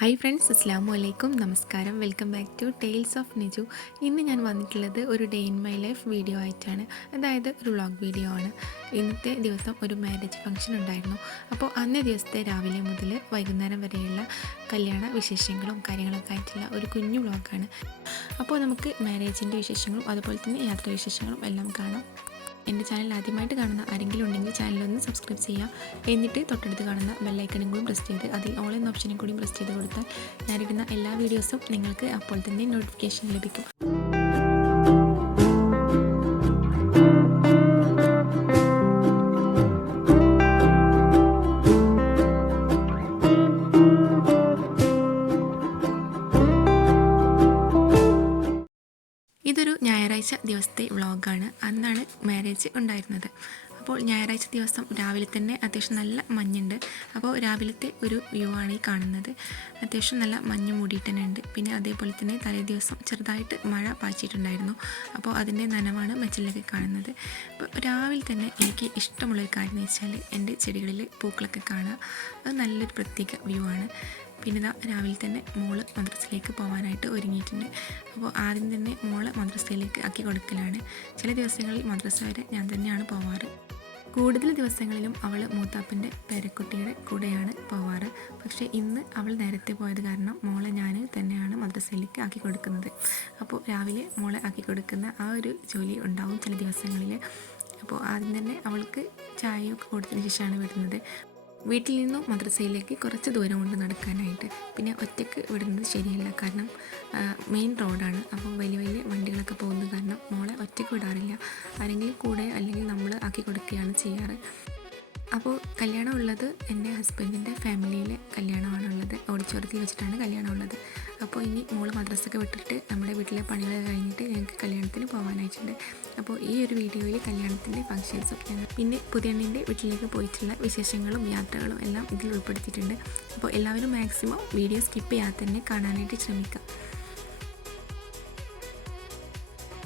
Hi friends, അസ്സലാമു അലൈക്കും, നമസ്കാരം. Welcome back to tales of Niju. ഇന്ന് ഞാൻ വന്നിട്ടുള്ളത് ഒരു day in my life video ആയിട്ടാണ്. അതായത് ഒരു വ്ളോഗ് വീഡിയോ ആണ്. ഇന്നത്തെ ദിവസം ഒരു മാരേജ് ഫംഗ്ഷൻ ഉണ്ടായിരുന്നു. അപ്പോൾ അന്നേ ദിവസത്തെ രാവിലെ മുതൽ വൈകുന്നേരം വരെയുള്ള കല്യാണ വിശേഷങ്ങളും കാര്യങ്ങളൊക്കെ ആയിട്ടുള്ള ഒരു കുഞ്ഞു വ്ളോഗാണ്. അപ്പോൾ നമുക്ക് മാരേജിൻ്റെ വിശേഷങ്ങളും അതുപോലെ തന്നെ യാത്രാ വിശേഷങ്ങളും എല്ലാം കാണാം. എൻ്റെ ചാനൽ ആദ്യമായിട്ട് കാണുന്ന ആരെങ്കിലും ഉണ്ടെങ്കിൽ ചാനലൊന്ന് സബ്സ്ക്രൈബ് ചെയ്യുക. എന്നിട്ട് തൊട്ടടുത്ത് കാണുന്ന ബെല്ലൈക്കണും കൂടി പ്രസ് ചെയ്ത് അതിൽ ഓൾ എന്ന ഓപ്ഷനും കൂടി പ്രസ് ചെയ്ത് കൊടുത്താൽ ഞാനിടുന്ന എല്ലാ വീഡിയോസും നിങ്ങൾക്ക് അപ്പോൾ തന്നെ നോട്ടിഫിക്കേഷൻ ലഭിക്കും. ഇതൊരു ഞായറാഴ്ച ദിവസത്തെ വ്ളോഗാണ്. അന്നാണ് മാരേജ് ഉണ്ടായിരുന്നത്. അപ്പോൾ ഞായറാഴ്ച ദിവസം രാവിലെ തന്നെ അത്യാവശ്യം നല്ല മഞ്ഞുണ്ട്. അപ്പോൾ രാവിലത്തെ ഒരു വ്യൂ ആണ് ഈ കാണുന്നത്. അത്യാവശ്യം നല്ല മഞ്ഞ് മൂടിയിട്ട് തന്നെ ഉണ്ട്. പിന്നെ അതേപോലെ തന്നെ തലേ ദിവസം ചെറുതായിട്ട് മഴ പാച്ചിട്ടുണ്ടായിരുന്നു. അപ്പോൾ അതിൻ്റെ നനവാണ് മെച്ചലിലൊക്കെ കാണുന്നത്. അപ്പോൾ രാവിലെ തന്നെ എനിക്ക് ഇഷ്ടമുള്ളൊരു കാര്യം എന്ന് വെച്ചാൽ എൻ്റെ ചെടികളിൽ പൂക്കളൊക്കെ കാണുക. അത് നല്ലൊരു പ്രത്യേക വ്യൂ ആണ്. പിന്നെ രാവിലെ തന്നെ മോള് മദ്രസയിലേക്ക് പോകാനായിട്ട് ഒരുങ്ങിയിട്ടുണ്ട്. അപ്പോൾ ആദ്യം തന്നെ മോള് മദ്രസയിലേക്ക് ആക്കി കൊടുക്കലാണ്. ചില ദിവസങ്ങളിൽ മദ്രസ വരെ ഞാൻ തന്നെയാണ് പോവാറ്. കൂടുതൽ ദിവസങ്ങളിലും അവൾ മൂത്താപ്പൻ്റെ പേരക്കുട്ടിയുടെ കൂടെയാണ് പോവാറ്. പക്ഷേ ഇന്ന് അവൾ നേരത്തെ പോയത് കാരണം മോളെ ഞാൻ തന്നെയാണ് മദ്രസയിലേക്ക് ആക്കി കൊടുക്കുന്നത്. അപ്പോൾ രാവിലെ മോളെ ആക്കി കൊടുക്കുന്ന ആ ഒരു ജോലി ഉണ്ടാവും ചില ദിവസങ്ങളിൽ. അപ്പോൾ ആദ്യം തന്നെ അവൾക്ക് ചായയൊക്കെ കൊടുത്തതിന് ശേഷമാണ് വിടുന്നത്. വീട്ടിൽ നിന്നും മദ്രസയിലേക്ക് കുറച്ച് ദൂരം കൊണ്ട് നടക്കാനായിട്ട്. പിന്നെ ഒറ്റയ്ക്ക് വിടുന്നത് ശരിയല്ല, കാരണം മെയിൻ റോഡാണ്. അപ്പോൾ വലിയ വലിയ വണ്ടികളൊക്കെ പോകുന്നത് കാരണം മോളെ ഒറ്റയ്ക്ക് വിടാറില്ല. ആരെങ്കിലും കൂടെ അല്ലെങ്കിൽ നമ്മൾ ആക്കി കൊടുക്കുകയാണ് ചെയ്യാറ്. അപ്പോൾ കല്യാണം ഉള്ളത് എൻ്റെ ഹസ്ബൻഡിൻ്റെ ഫാമിലിയിലെ കല്യാണമാണുള്ളത്. ഓഡിറ്റോറിയത്തിൽ വെച്ചിട്ടാണ് കല്യാണം ഉള്ളത്. അപ്പോൾ ഇനി മോള് മദ്രസയൊക്കെ വിട്ടിട്ട് നമ്മുടെ വീട്ടിലെ പണികൾ കഴിഞ്ഞിട്ട് ഞങ്ങൾക്ക് കല്യാണത്തിന് പോകാനായിട്ടുണ്ട്. അപ്പോൾ ഈ ഒരു വീഡിയോയിൽ കല്യാണത്തിൻ്റെ ഫങ്ഷൻസൊക്കെ പിന്നെ പുതിയണ്ണിൻ്റെ വീട്ടിലേക്ക് പോയിട്ടുള്ള വിശേഷങ്ങളും യാത്രകളും എല്ലാം ഇതിൽ ഉൾപ്പെടുത്തിയിട്ടുണ്ട്. അപ്പോൾ എല്ലാവരും മാക്സിമം വീഡിയോ സ്കിപ്പ് ചെയ്യാതെ തന്നെ കാണാനായിട്ട് ശ്രമിക്കാം.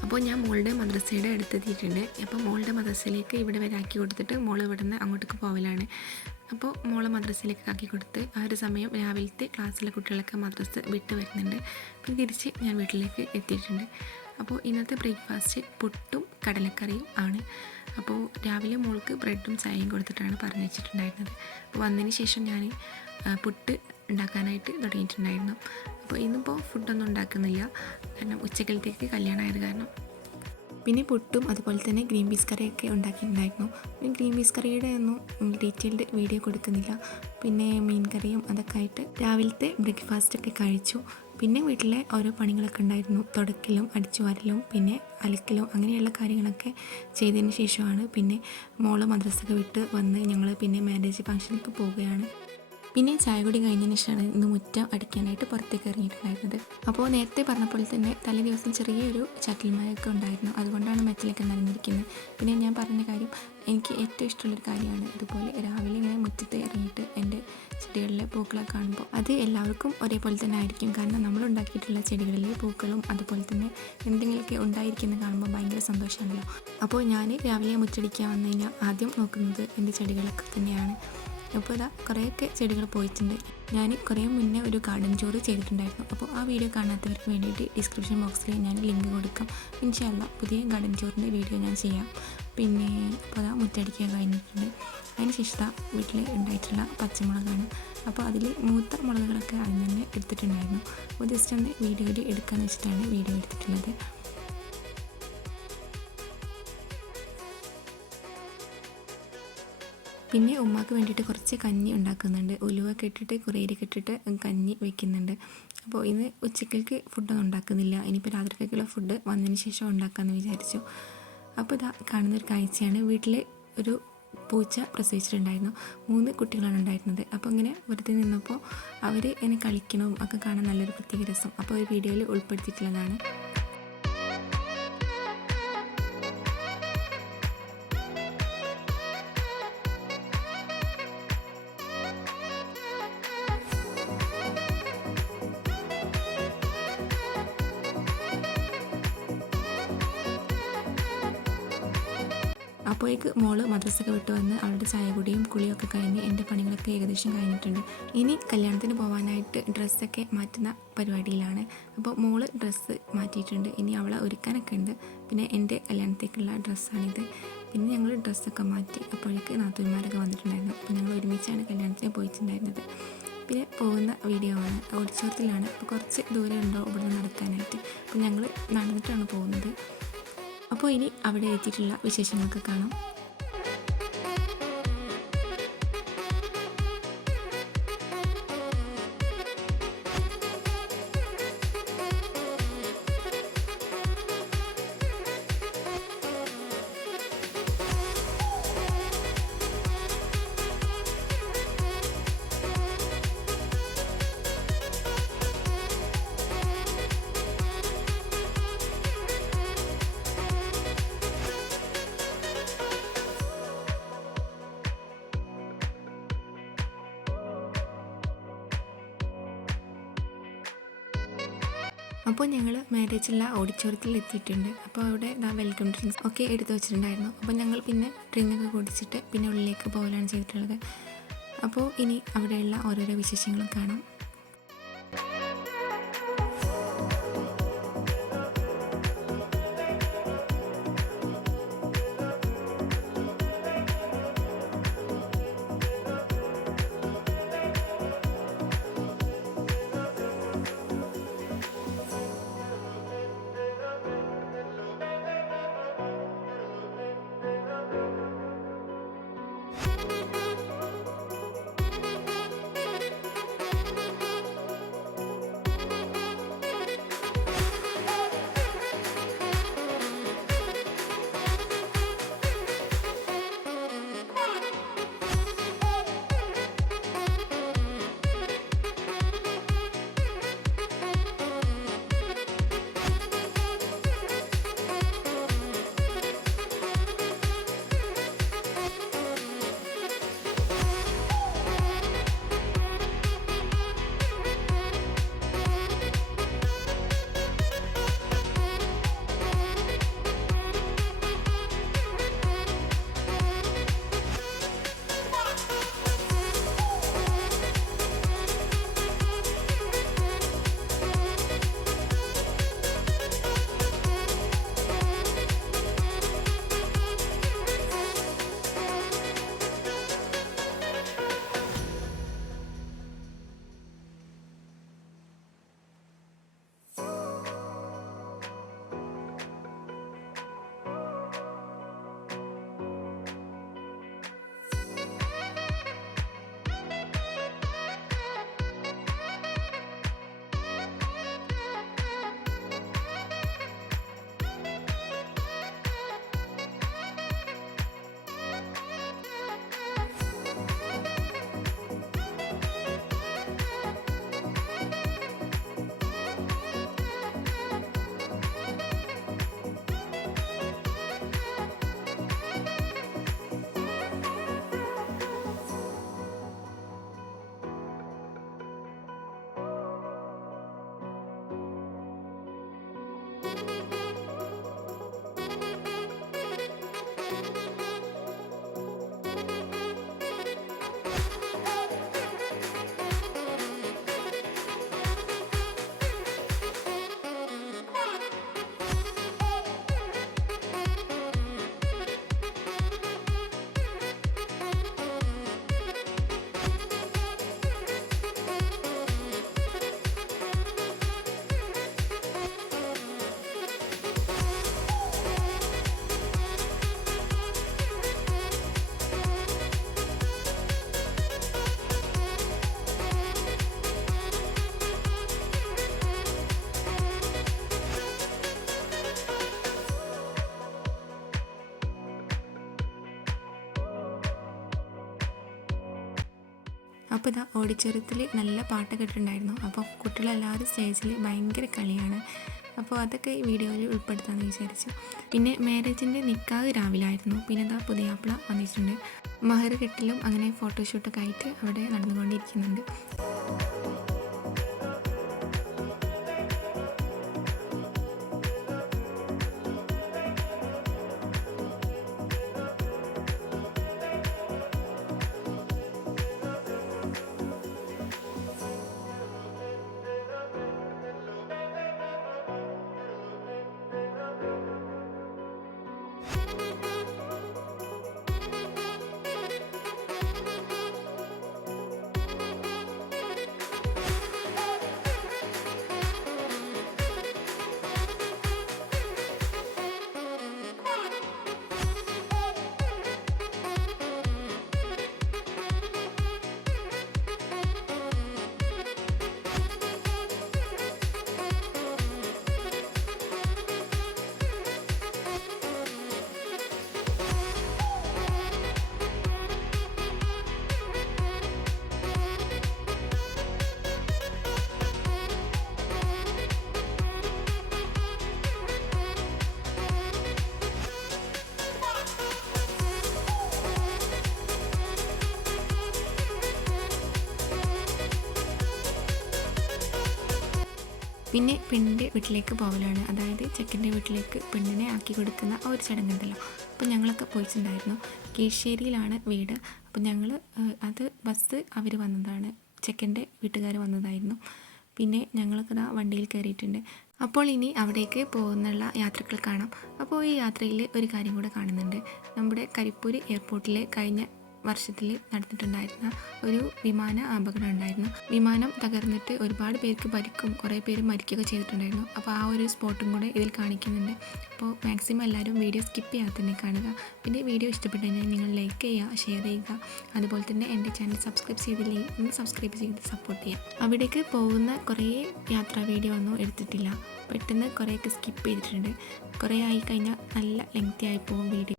അപ്പോൾ ഞാൻ മോളുടെ മദ്രസയുടെ അടുത്തെത്തിയിട്ടുണ്ട്. അപ്പോൾ മോളുടെ മദ്രസയിലേക്ക് ഇവിടെ വരെ ആക്കി കൊടുത്തിട്ട് മോൾ ഇവിടെ നിന്ന് അങ്ങോട്ടേക്ക് പോവലാണ്. അപ്പോൾ മോളെ മദ്രസയിലേക്ക് ആക്കി കൊടുത്ത് ആ ഒരു സമയം രാവിലത്തെ ക്ലാസ്സിലെ കുട്ടികളൊക്കെ മദ്രസ വിട്ട് വരുന്നുണ്ട്. പിന്നെ തിരിച്ച് ഞാൻ വീട്ടിലേക്ക് എത്തിയിട്ടുണ്ട്. അപ്പോൾ ഇന്നത്തെ ബ്രേക്ക്ഫാസ്റ്റ് പുട്ടും കടലക്കറിയും ആണ്. അപ്പോൾ രാവിലെ മോൾക്ക് ബ്രെഡും ചായയും കൊടുത്തിട്ടാണ് പറഞ്ഞു വെച്ചിട്ടുണ്ടായിരുന്നത്. അപ്പോൾ വന്നതിന് ശേഷം ഞാൻ പുട്ട് ഉണ്ടാക്കാനായിട്ട് തുടങ്ങിയിട്ടുണ്ടായിരുന്നു. അപ്പോൾ ഇന്നിപ്പോൾ ഫുഡൊന്നും ഉണ്ടാക്കുന്നില്ല, കാരണം ഉച്ചക്കലത്തേക്ക് കല്യാണമായത് കാരണം. പിന്നെ പുട്ടും അതുപോലെ തന്നെ ഗ്രീൻ പീസ് കറിയൊക്കെ ഉണ്ടാക്കിയിട്ടുണ്ടായിരുന്നു. പിന്നെ ഗ്രീൻ പീസ് കറിയുടെ ഒന്നും ഡീറ്റെയിൽഡ് വീഡിയോ കൊടുക്കുന്നില്ല. പിന്നെ മീൻ കറിയും അതൊക്കെ ആയിട്ട് രാവിലത്തെ ബ്രേക്ക്ഫാസ്റ്റൊക്കെ കഴിച്ചു. പിന്നെ വീട്ടിലെ ഓരോ പണികളൊക്കെ ഉണ്ടായിരുന്നു. തുടക്കലും അടിച്ചുവാരലും പിന്നെ അലക്കലും അങ്ങനെയുള്ള കാര്യങ്ങളൊക്കെ ചെയ്തതിന് ശേഷമാണ് പിന്നെ മോള് മദ്രസയൊക്കെ വിട്ട് വന്ന് ഞങ്ങൾ പിന്നെ മാരേജ് ഫംഗ്ഷനിലേക്ക് പോവുകയാണ്. പിന്നെ ചായ കൂടി കഴിഞ്ഞതിന് ശേഷമാണ് ഇന്ന് മുറ്റം അടിക്കാനായിട്ട് പുറത്തേക്ക് ഇറങ്ങിയിട്ടുണ്ടായിരുന്നത്. അപ്പോൾ നേരത്തെ പറഞ്ഞ പോലെ തന്നെ തലേ ദിവസം ചെറിയൊരു ചാറ്റൽ മഴയൊക്കെ ഉണ്ടായിരുന്നു. അതുകൊണ്ടാണ് മെറ്റലൊക്കെ നനഞ്ഞിരിക്കുന്നത്. പിന്നെ ഞാൻ പറഞ്ഞ കാര്യം, എനിക്ക് ഏറ്റവും ഇഷ്ടമുള്ളൊരു കാര്യമാണ് ഇതുപോലെ രാവിലെ ഇങ്ങനെ മുറ്റത്ത് ഇറങ്ങിയിട്ട് എൻ്റെ ചെടികളിലെ പൂക്കളൊക്കെ കാണുമ്പോൾ. അത് എല്ലാവർക്കും ഒരേപോലെ തന്നെ ആയിരിക്കും, കാരണം നമ്മൾ ഉണ്ടാക്കിയിട്ടുള്ള ചെടികളിലെ പൂക്കളും അതുപോലെ തന്നെ എന്തെങ്കിലുമൊക്കെ ഉണ്ടായിരിക്കുന്നത് കാണുമ്പോൾ ഭയങ്കര സന്തോഷമാണല്ലോ. അപ്പോൾ ഞാൻ രാവിലെ മുറ്റടിക്കാൻ വന്നു കഴിഞ്ഞാൽ ആദ്യം നോക്കുന്നത് എൻ്റെ ചെടികളൊക്കെ തന്നെയാണ്. അപ്പോൾ കുറേയൊക്കെ ചെടികൾ പോയിട്ടുണ്ട്. ഞാൻ കുറേ മുന്നേ ഒരു ഗാർഡൻ ടൂർ ചെയ്തിട്ടുണ്ടായിരുന്നു. അപ്പോൾ ആ വീഡിയോ കാണാത്തവർക്ക് വേണ്ടിയിട്ട് ഡിസ്ക്രിപ്ഷൻ ബോക്സിൽ ഞാൻ ലിങ്ക് കൊടുക്കാം. ഇൻഷാ അല്ലാഹ് പുതിയ ഗാർഡൻ ടൂറിൻ്റെ വീഡിയോ ഞാൻ ചെയ്യാം. പിന്നെ അപ്പോൾ മുറ്റടിക്കാൻ കഴിഞ്ഞിട്ടുണ്ട്. അതിന് ശേഷം വീട്ടിൽ ഉണ്ടായിട്ടുള്ള പച്ചമുളകാണ്. അപ്പോൾ അതിൽ മൂത്ത മുളകുകളൊക്കെ അതിൽ തന്നെ എടുത്തിട്ടുണ്ടായിരുന്നു. അപ്പോൾ ജസ്റ്റ് ഒന്ന് വീഡിയോയിൽ എടുക്കാമെന്ന് വെച്ചിട്ടാണ് വീഡിയോ എടുത്തിട്ടുള്ളത്. പിന്നെ ഉമ്മാക്ക് വേണ്ടിയിട്ട് കുറച്ച് കഞ്ഞി ഉണ്ടാക്കുന്നുണ്ട്. ഉലുവൊക്കെ ഇട്ടിട്ട് കുറേരിയൊക്കെ ഇട്ടിട്ട് കഞ്ഞി വയ്ക്കുന്നുണ്ട്. അപ്പോൾ ഇന്ന് ഉച്ചക്കലേക്ക് ഫുഡൊന്നും ഉണ്ടാക്കുന്നില്ല. ഇനിയിപ്പോൾ രാത്രിക്കുള്ള ഫുഡ് വന്നതിന് ശേഷം ഉണ്ടാക്കാമെന്ന് വിചാരിച്ചു. അപ്പോൾ കാണുന്നൊരു കാഴ്ചയാണ്. വീട്ടിൽ ഒരു പൂച്ച പ്രസവിച്ചിട്ടുണ്ടായിരുന്നു. 3 കുട്ടികളാണ് ഉണ്ടായിരുന്നത്. അപ്പോൾ ഇങ്ങനെ വെറുതെ നിന്നപ്പോൾ അവർ എന്നെ കളിക്കണവും ഒക്കെ കാണാൻ നല്ലൊരു പ്രത്യേക രസം. അപ്പോൾ ഒരു വീഡിയോയിൽ ഉൾപ്പെടുത്തിയിട്ടുള്ളതാണ്. അപ്പോൾ അപ്പോഴേക്ക് മോള് മദ്രസയൊക്കെ വിട്ട് വന്ന് അവളുടെ ചായകുടിയും കുളിയൊക്കെ കഴിഞ്ഞ് എൻ്റെ പണികളൊക്കെ ഏകദേശം കഴിഞ്ഞിട്ടുണ്ട്. ഇനി കല്യാണത്തിന് പോകാനായിട്ട് ഡ്രസ്സൊക്കെ മാറ്റുന്ന പരിപാടിയിലാണ്. അപ്പോൾ മോള് ഡ്രസ്സ് മാറ്റിയിട്ടുണ്ട്. ഇനി അവളെ ഒരുക്കാനൊക്കെ ഉണ്ട്. പിന്നെ എൻ്റെ കല്യാണത്തേക്കുള്ള ഡ്രസ്സാണിത്. പിന്നെ ഞങ്ങൾ ഡ്രസ്സൊക്കെ മാറ്റി. അപ്പോഴേക്ക് നാത്തൂന്മാരൊക്കെ വന്നിട്ടുണ്ടായിരുന്നു. അപ്പോൾ ഞങ്ങൾ ഒരുമിച്ചാണ് കല്യാണത്തിന് പോയിട്ടുണ്ടായിരുന്നത്. പിന്നെ പോകുന്ന വീഡിയോ ആണ്. ഓഡിറ്റോറിയത്തിലാണ്. അപ്പോൾ കുറച്ച് ദൂരം ഉണ്ടോ ഇവിടെ നടക്കാനായിട്ട്. അപ്പോൾ ഞങ്ങൾ നടന്നിട്ടാണ് പോകുന്നത്. അപ്പോൾ ഇനി അവിടെ എത്തിയിട്ടുള്ള വിശേഷങ്ങളൊക്കെ കാണാം. അപ്പോൾ ഞങ്ങൾ മാരേജുള്ള ഓഡിറ്റോറിയത്തിൽ എത്തിയിട്ടുണ്ട്. അപ്പോൾ അവിടെ വെൽക്കം ഡ്രിങ്ക്സ് ഒക്കെ എടുത്ത് വെച്ചിട്ടുണ്ടായിരുന്നു. അപ്പോൾ ഞങ്ങൾ പിന്നെ ഡ്രിങ്കൊക്കെ കുടിച്ചിട്ട് പിന്നെ ഉള്ളിലേക്ക് പോകലാണ് ചെയ്തിട്ടുള്ളത്. അപ്പോൾ ഇനി അവിടെയുള്ള ഓരോരോ വിശേഷങ്ങളും കാണാം. അപ്പോൾ ഇതാ ഓഡിറ്റോറിയത്തിൽ നല്ല പാട്ടൊക്കെ ഇട്ടിട്ടുണ്ടായിരുന്നു. അപ്പോൾ കുട്ടികളെല്ലാവരും സ്റ്റേജിൽ ഭയങ്കര കളിയാണ്. അപ്പോൾ അതൊക്കെ ഈ വീഡിയോയിൽ ഉൾപ്പെടുത്താമെന്ന് വിചാരിച്ചു. പിന്നെ മാരേജിൻ്റെ നിക്കാഹ് രാവിലെ ആയിരുന്നു. പിന്നെ ഇതാ പുതിയാപ്പിള വന്നിട്ടുണ്ട്. മഹർ കെട്ടിലും അങ്ങനെ ഫോട്ടോഷൂട്ടൊക്കെ ആയിട്ട് അവിടെ നടന്നുകൊണ്ടിരിക്കുന്നുണ്ട്. പിന്നെ പെണ്ണിൻ്റെ വീട്ടിലേക്ക് പോകലാണ്, അതായത് ചെക്കൻ്റെ വീട്ടിലേക്ക് പെണ്ണിനെ ആക്കി കൊടുക്കുന്ന ആ ഒരു ചടങ്ങുണ്ടല്ലോ. അപ്പോൾ ഞങ്ങളൊക്കെ പോയിട്ടുണ്ടായിരുന്നു. കീഴ്ശ്ശേരിയിലാണ് വീട്. അപ്പോൾ ഞങ്ങൾ ബസ് അവർ വന്നതാണ്, ചെക്കൻ്റെ വീട്ടുകാർ വന്നതായിരുന്നു. പിന്നെ ഞങ്ങൾക്ക് വണ്ടിയിൽ കയറിയിട്ടുണ്ട്. അപ്പോൾ ഇനി അവിടേക്ക് പോകുന്നുള്ള യാത്രകൾ കാണാം. അപ്പോൾ ഈ യാത്രയിൽ ഒരു കാര്യം കൂടെ കാണുന്നുണ്ട്. നമ്മുടെ കരിപ്പൂർ എയർപോർട്ടിൽ കഴിഞ്ഞ വർഷത്തിൽ നടന്നിട്ടുണ്ടായിരുന്ന ഒരു വിമാന അപകടം ഉണ്ടായിരുന്നു. വിമാനം തകർന്നിട്ട് ഒരുപാട് പേർക്ക് പരിക്കും, കുറേ പേര് മരിക്കുകയൊക്കെ ചെയ്തിട്ടുണ്ടായിരുന്നു. അപ്പോൾ ആ ഒരു സ്പോട്ടും കൂടെ ഇതിൽ കാണിക്കുന്നുണ്ട്. അപ്പോൾ മാക്സിമം എല്ലാവരും വീഡിയോ സ്കിപ്പ് ചെയ്യാതെ തന്നെ കാണുക. പിന്നെ വീഡിയോ ഇഷ്ടപ്പെട്ടു കഴിഞ്ഞാൽ നിങ്ങൾ ലൈക്ക് ചെയ്യുക, ഷെയർ ചെയ്യുക. അതുപോലെ തന്നെ എൻ്റെ ചാനൽ സബ്സ്ക്രൈബ് ചെയ്തില്ലെങ്കിൽ ഒന്ന് സബ്സ്ക്രൈബ് ചെയ്ത് സപ്പോർട്ട് ചെയ്യുക. അവിടേക്ക് പോകുന്ന കുറേ യാത്രാ വീഡിയോ ഒന്നും എടുത്തിട്ടില്ല, പെട്ടെന്ന് കുറേയൊക്കെ സ്കിപ്പ് ചെയ്തിട്ടുണ്ട്. കുറേ ആയി കഴിഞ്ഞാൽ നല്ല ലെങ്തി ആയി പോകും വീഡിയോ.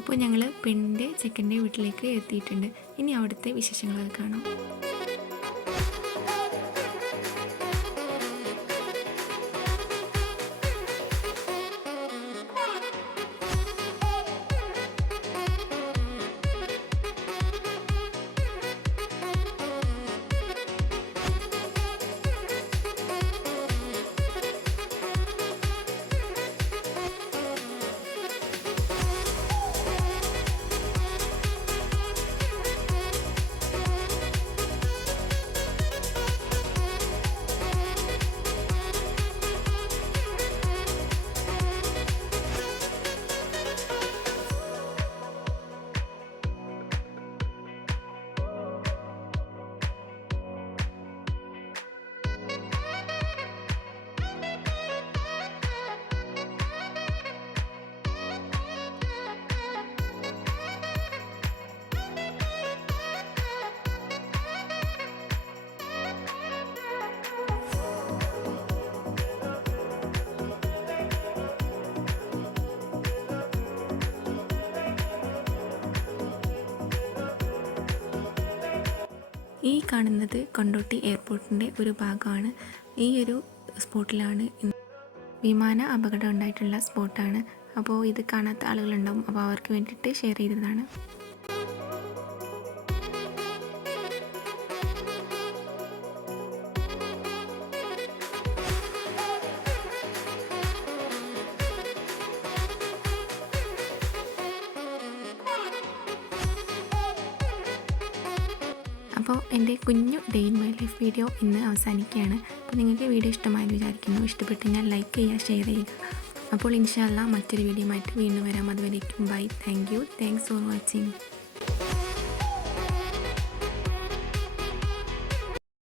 അപ്പോൾ ഞങ്ങൾ പെണ്ണിൻ്റെ ചെക്കൻ്റെ വീട്ടിലേക്ക് എത്തിയിട്ടുണ്ട്. ഇനി അവിടുത്തെ വിശേഷങ്ങളൊക്കെ കാണാം. ഈ കാണുന്നത് കൊണ്ടോട്ടി എയർപോർട്ടിൻ്റെ ഒരു ഭാഗമാണ്. ഈ ഒരു സ്പോട്ടിലാണ് വിമാന അപകടം ഉണ്ടായിട്ടുള്ള സ്പോട്ടാണ്. അപ്പോൾ ഇത് കാണാത്ത ആളുകളുണ്ടാവും, അപ്പോൾ അവർക്ക് വേണ്ടിയിട്ട് ഷെയർ ചെയ്തതാണ്. അപ്പോൾ എൻ്റെ കുഞ്ഞു day in my life video ഇന്ന് അവസാനിക്കുകയാണ്. അപ്പോൾ നിങ്ങൾക്ക് വീഡിയോ ഇഷ്ടമായെന്ന് വിചാരിക്കുന്നു. ഇഷ്ടപ്പെട്ട് ഞാൻ ലൈക്ക് ചെയ്യുക, ഷെയർ ചെയ്യുക. അപ്പോൾ ഇൻഷാ അല്ലാഹ് മറ്റൊരു വീഡിയോ ആയിട്ട് വീണ്ടും വരാം. അതുവരേക്കും bye. Thank you. Thanks for watching.